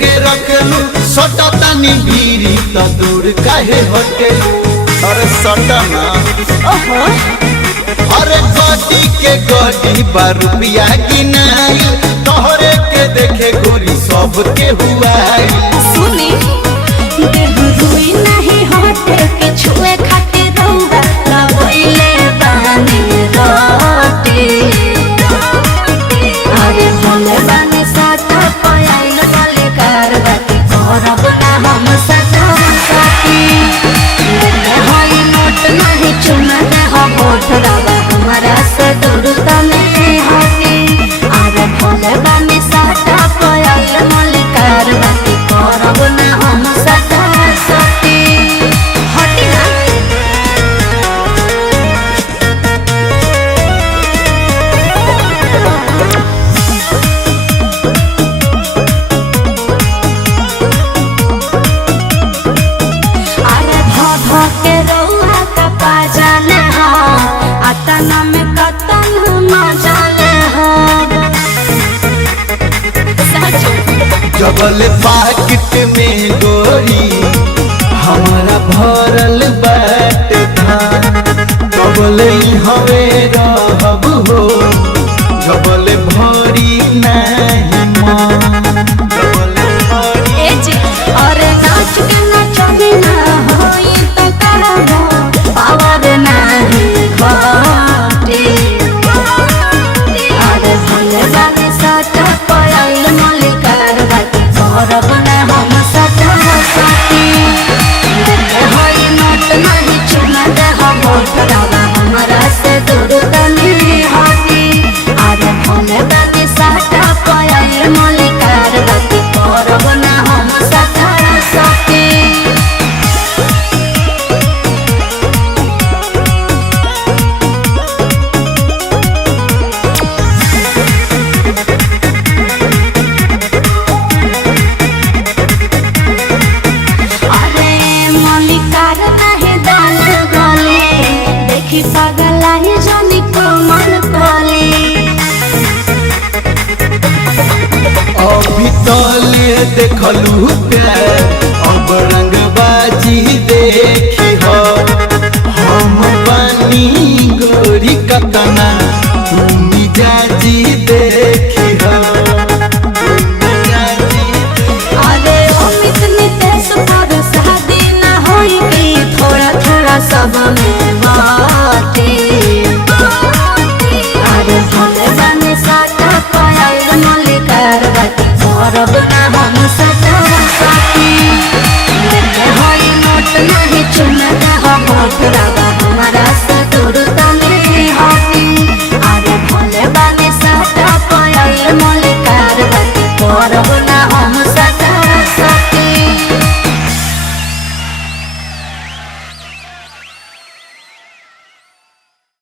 के रखलू सटतानी भीरी त दूर काहे हटेलू अरे सटना अरे गड्डी के गड्डी 12 रुपया गिनाई तोहरे के देखे गोरी सब के हुआई सुनी देह रुई नहीं होते के छुए खाते रहुआ लगोइले बानी रोटी अरे भले बानी साथ पायल वाले कारवाती करब ना हम साथ साथी होई नोट नहीं चुमना हो होठ रवा हमारा से दूर तने हटी अरे भले बानी साथ पायल वाले कारवाती करब ना हम साथ साथी हटी ना अरे भ के रउआ का पाजाना हो अतना में कतन मजा ले हो सच जबल पाकिट में गोरी हमारा भरल बाट धान जबल हवे रहब हो जबल भरी नहीं मन जबल भरी ए जी अरे नाच के नचनी ना होई तो करबो पावर नहीं घटी अरे भले बानी साथ पायल मलिकार बाकी करब ना हम साथ साथी होई नोट नहीं चुना दे हम होठरावा हमरा से दूर तनी हटी अरे भले बानी साथ पायल मलिकार बाकी करब ना हम साथ साथी अरे मलिकार नाही दाल गले देखी पगला ही जनी को मन कोले अभी तले देखलू प्यार अब रंगबाजी देखी हो हम बनी गोरी कतना